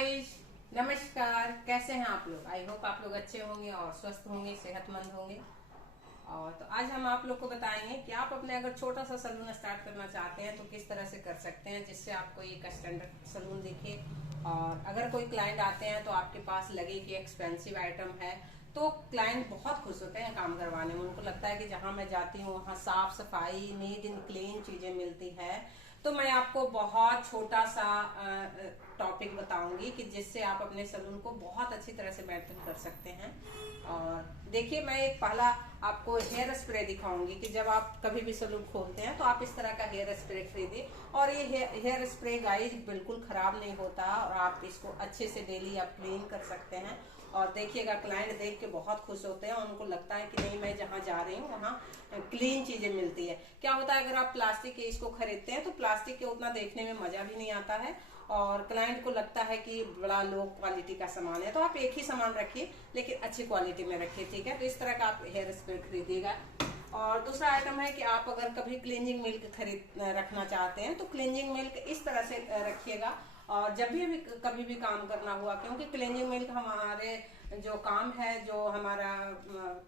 Guys, नमस्कार। कैसे हैं आप लोग? आई होप आप लोग अच्छे होंगे और स्वस्थ होंगे, सेहतमंद होंगे। और तो आज हम आप लोग को बताएंगे कि आप अपने अगर छोटा सा सलून स्टार्ट करना चाहते हैं तो किस तरह से कर सकते हैं जिससे आपको एक स्टैंडर्ड सलून दिखे। और अगर कोई क्लाइंट आते हैं तो आपके पास लगे कि एक्सपेंसिव आइटम है, तो क्लाइंट बहुत खुश होते हैं काम करवाने में। उनको लगता है कि जहां मैं जाती हूँ वहां साफ सफाई, नीट एंड क्लीन चीजें मिलती है। तो मैं आपको बहुत छोटा सा टॉपिक बताऊंगी कि जिससे आप अपने सलून को बहुत अच्छी तरह से मेंटेन कर सकते हैं। और देखिए, मैं एक पहला आपको हेयर स्प्रे दिखाऊंगी कि जब आप कभी भी सलून खोलते हैं तो आप इस तरह का हेयर स्प्रे खरीदिए। और ये हेयर स्प्रे गाइस बिल्कुल खराब नहीं होता और आप इसको अच्छे से डेली आप क्लीन कर सकते हैं। और देखिएगा, क्लाइंट देख के बहुत खुश होते हैं। उनको लगता है कि नहीं, मैं जहाँ जा रही हूँ वहाँ क्लीन चीजें मिलती है। क्या होता है, अगर आप प्लास्टिक के इसको खरीदते हैं तो प्लास्टिक के उतना देखने में मजा भी नहीं आता है और क्लाइंट को लगता है कि बड़ा लो क्वालिटी का सामान है। तो आप एक ही सामान रखिए लेकिन अच्छी क्वालिटी में रखिए, ठीक है। तो इस तरह का आप हेयर स्प्रे खरीदिएगा। और दूसरा आइटम है कि आप अगर कभी क्लींजिंग मिल्क खरीद रखना चाहते हैं तो क्लींजिंग मिल्क इस तरह से रखिएगा। और जब भी कभी भी काम करना हुआ, क्योंकि क्लींजिंग मिल्क हमारे जो काम है, जो हमारा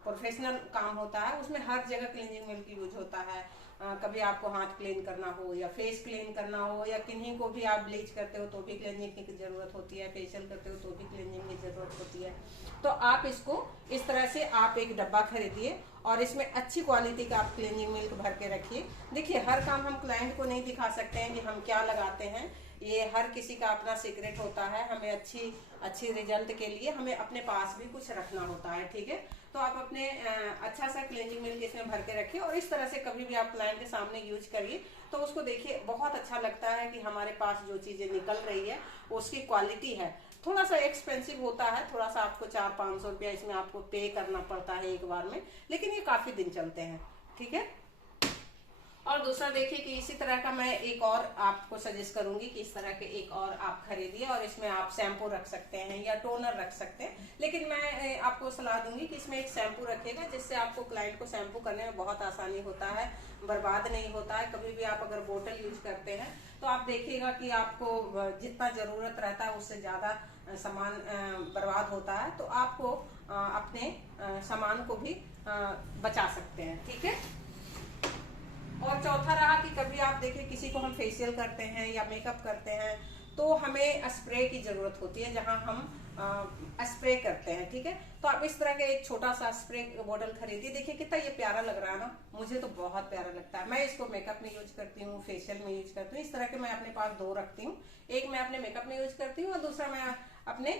प्रोफेशनल काम होता है, उसमें हर जगह क्लींजिंग मिल्क यूज होता है। कभी आपको हाथ क्लीन करना हो या फेस क्लीन करना हो या किन्हीं को भी आप ब्लीच करते हो तो भी क्लींजिंग की जरूरत होती है, फेशियल करते हो तो भी क्लींजिंग की जरूरत होती है। तो आप इसको इस तरह से आप एक डब्बा खरीदिए और इसमें अच्छी क्वालिटी का आप क्लींजिंग मिल्क भर के रखिए। देखिए, हर काम हम क्लाइंट को नहीं दिखा सकते हैं कि हम क्या लगाते हैं, ये हर किसी का अपना सीक्रेट होता है। हमें अच्छी रिजल्ट के लिए हमें अपने पास भी कुछ रखना होता है, ठीक है। तो आप अपने अच्छा सा क्लींजिंग मिल्क इसमें भर के रखिए और इस तरह से कभी भी आप क्लाइंट के सामने यूज करिए तो उसको देखिए बहुत अच्छा लगता है कि हमारे पास जो चीजें निकल रही है उसकी क्वालिटी है। थोड़ा सा एक्सपेंसिव होता है, थोड़ा सा आपको 400-500 रुपया इसमें आपको पे करना पड़ता है एक बार में, लेकिन ये काफी दिन चलते हैं, ठीक है। और दूसरा देखिए कि इसी तरह का मैं एक और आपको सजेस्ट करूंगी कि इस तरह के एक और आप खरीदिए और इसमें आप शैम्पू रख सकते हैं या टोनर रख सकते हैं। लेकिन मैं आपको सलाह दूंगी कि इसमें एक शैम्पू रखिएगा जिससे आपको क्लाइंट को शैम्पू करने में बहुत आसानी होता है, बर्बाद नहीं होता है। कभी भी आप अगर बोतल यूज करते हैं तो आप देखिएगा कि आपको जितना जरूरत रहता है उससे ज्यादा सामान बर्बाद होता है। तो आपको अपने सामान को भी बचा सकते हैं, ठीक है। और चौथा रहा कि कभी आप देखिए किसी को हम फेशियल करते हैं या मेकअप करते हैं तो हमें स्प्रे की जरूरत होती है जहां हम स्प्रे करते हैं, ठीक है। तो आप इस तरह का एक छोटा सा स्प्रे बोतल खरीदिए। देखिए कितना ये प्यारा लग रहा है ना, मुझे तो बहुत प्यारा लगता है। मैं इसको मेकअप में यूज करती हूँ, फेशियल में यूज करती हूँ। इस तरह के मैं अपने पास दो रखती हूँ, एक मैं अपने मेकअप में यूज करती हूँ और दूसरा मैं अपने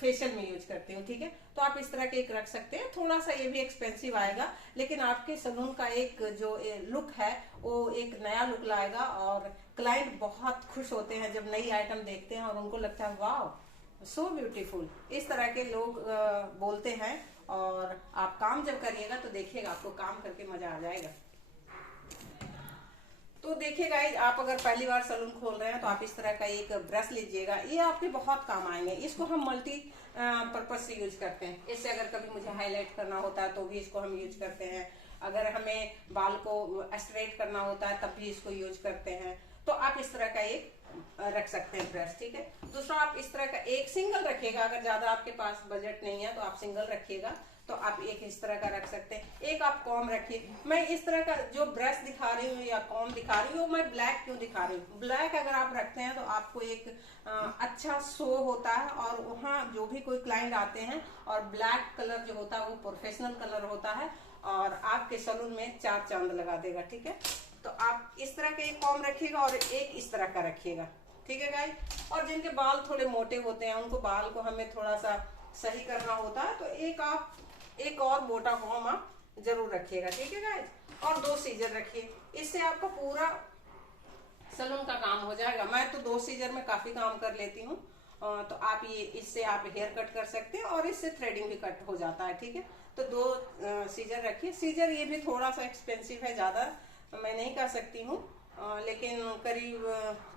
फेशियल में यूज करती हूँ, ठीक है। तो आप इस तरह के एक रख सकते हैं। थोड़ा सा ये भी एक्सपेंसिव आएगा लेकिन आपके सलून का एक जो लुक है वो एक नया लुक लाएगा और क्लाइंट बहुत खुश होते हैं जब नई आइटम देखते हैं और उनको लगता है वाह, सो ब्यूटीफुल। इस तरह के लोग बोलते हैं। और आप काम जब करिएगा तो देखिएगा आपको काम करके मजा आ जाएगा। तो देखिए गाइज, आप अगर पहली बार सलून खोल रहे हैं तो आप इस तरह का एक ब्रश लीजिएगा, ये आपके बहुत काम आएंगे। इसको हम मल्टी पर्पज से यूज करते हैं। इससे अगर कभी मुझे हाईलाइट करना होता है तो भी इसको हम यूज करते हैं। अगर हमें बाल को स्ट्रेट करना होता है तब भी इसको यूज करते हैं। तो आप इस तरह का एक रख सकते हैं ब्रश, ठीक है। दूसरा, आप इस तरह का एक सिंगल रखिएगा। अगर ज्यादा आपके पास बजट नहीं है तो आप सिंगल रखिएगा। तो आप एक इस तरह का रख सकते हैं। एक आप कॉम रखिए। मैं इस तरह का जो ब्रश दिखा रही हूँ या कॉम दिखा रही हूँ, मैं ब्लैक क्यों दिखा रही हूँ? ब्लैक अगर आप रखते हैं तो आपको एक अच्छा शो होता है और वहाँ जो भी कोई क्लाइंट आते हैं, और ब्लैक कलर जो होता है वो प्रोफेशनल कलर होता है और आपके सलून में चार चांद लगा देगा, ठीक है। तो आप इस तरह का एक कॉम रखिएगा और एक इस तरह का रखिएगा, ठीक है गाइस। और जिनके बाल थोड़े मोटे होते हैं, उनको बाल को हमें थोड़ा सा सही करना होता है, तो एक और मोटा कॉम आप जरूर रखिएगा, ठीक है गाइस। और दो सीजर रखिए, इससे आपका पूरा सलून का काम हो जाएगा। मैं तो दो सीजर में काफी काम कर लेती हूँ। तो आप ये इससे आप हेयर कट कर सकते हैं और इससे थ्रेडिंग भी कट हो जाता है, ठीक है। तो दो सीजर रखिए। सीजर ये भी थोड़ा सा एक्सपेंसिव है, ज्यादा मैं नहीं कर सकती हूँ, लेकिन करीब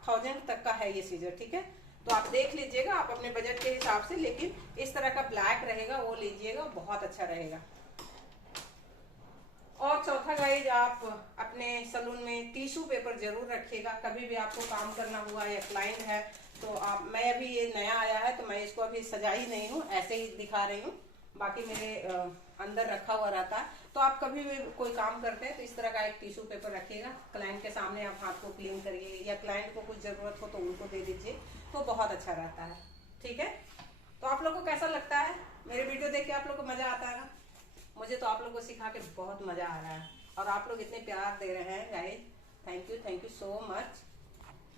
1000 तक का है ये सीजर, ठीक है। तो आप देख लीजिएगा आप अपने बजट के हिसाब से, लेकिन इस तरह का ब्लैक रहेगा वो लीजिएगा, बहुत अच्छा रहेगा। और चौथा गाइज, आप अपने सलून में टिश्यू पेपर जरूर रखिएगा। कभी भी आपको काम करना हुआ या क्लाइंट है तो आप, मैं अभी ये नया आया है तो मैं इसको अभी सजाई नहीं हूँ, ऐसे ही दिखा रही हूँ, बाकी मेरे अंदर रखा हुआ रहता है। तो आप कभी भी कोई काम करते हैं तो इस तरह का एक टिश्यू पेपर रखिएगा। क्लाइंट के सामने आप हाथ को क्लीन करिए या क्लाइंट को कुछ जरूरत हो तो उनको दे दीजिए, तो बहुत अच्छा रहता है। ठीक है, तो आप लोग को कैसा लगता है मेरे वीडियो देख के? आप लोग को मजा आता है ना? मुझे तो आप लोगों को सिखा के बहुत मजा आ रहा है और आप लोग इतने प्यार दे रहे हैं guys, thank you so much.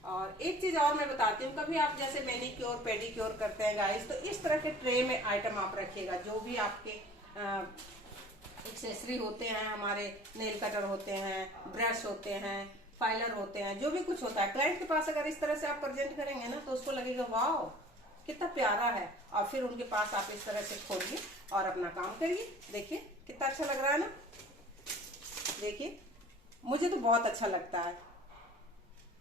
और एक चीज और मैं बताती हूँ, कभी आप जैसे मैनीक्योर पेडिक्योर करते हैं गाइस, तो इस तरह के ट्रे में आइटम आप रखिएगा। जो भी आपके एक्सेसरी होते हैं, हमारे नेल कटर होते हैं, ब्रश होते हैं, फाइलर होते हैं, जो भी कुछ होता है, क्लाइंट के पास अगर इस तरह से आप प्रेजेंट करेंगे ना तो उसको लगेगा वाह कितना प्यारा है। और फिर उनके पास आप इस तरह से खोलिए और अपना काम करिए। देखिए कितना अच्छा लग रहा है ना, देखिए मुझे तो बहुत अच्छा लगता है।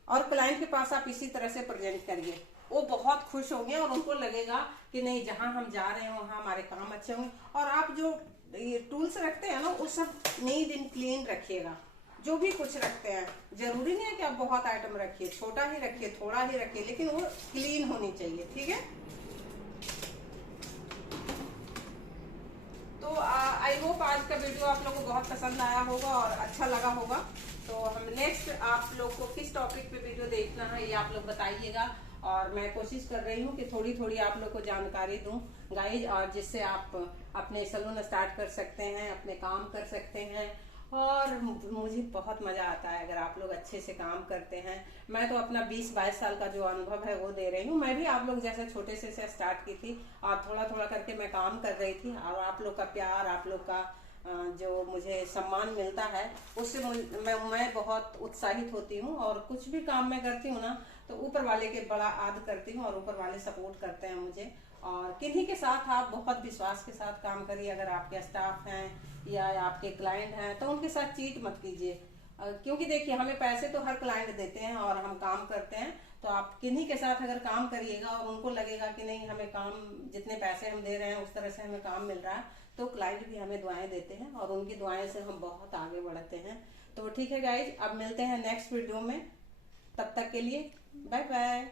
और क्लाइंट के पास आप इसी तरह से प्रेजेंट करिए, वो बहुत खुश होंगे और उनको लगेगा कि नहीं, जहां हम जा रहे हैं वहां हमारे काम अच्छे होंगे। और आप जो ये टूल्स रखते हैं ना, वो सब नीट एंड क्लीन रखिएगा। जो भी कुछ रखते हैं, जरूरी नहीं है कि आप बहुत आइटम रखिए, छोटा ही रखिए, थोड़ा ही रखिए, लेकिन वो क्लीन होनी चाहिए। ठीक है, तो आई होप आज का वीडियो आप लोगों को बहुत पसंद आया होगा और अच्छा लगा होगा। तो हम नेक्स्ट आप लोग को किस टॉपिक पे वीडियो देखना है ये आप लोग बताइएगा, और मैं कोशिश कर रही हूँ कि थोड़ी थोड़ी आप लोग को जानकारी दूं गाइज, और जिससे आप अपने सलून स्टार्ट कर सकते हैं, अपने काम कर सकते हैं। और मुझे बहुत मजा आता है अगर आप लोग अच्छे से काम करते हैं। मैं तो अपना 20-22 साल का जो अनुभव है वो दे रही हूँ। मैं भी आप लोग जैसे छोटे से स्टार्ट की थी और थोड़ा थोड़ा करके मैं काम कर रही थी, और आप लोग का प्यार, आप लोग का जो मुझे सम्मान मिलता है उससे मैं बहुत उत्साहित होती हूँ। और कुछ भी काम मैं करती हूँ ना तो ऊपर वाले के बड़ा आदर करती हूँ और ऊपर वाले सपोर्ट करते हैं मुझे। और किन्हीं के साथ आप बहुत विश्वास के साथ काम करिए। अगर आपके स्टाफ हैं या आपके क्लाइंट हैं तो उनके साथ चीट मत कीजिए, क्योंकि देखिए हमें पैसे तो हर क्लाइंट देते हैं और हम काम करते हैं। तो आप किन्हीं के साथ अगर काम करिएगा और उनको लगेगा कि नहीं, हमें काम जितने पैसे हम दे रहे हैं उस तरह से हमें काम मिल रहा है, तो क्लाइंट भी हमें दुआएं देते हैं और उनकी दुआएं से हम बहुत आगे बढ़ते हैं। तो ठीक है गाइज, अब मिलते हैं नेक्स्ट वीडियो में, तब तक के लिए बाय बाय।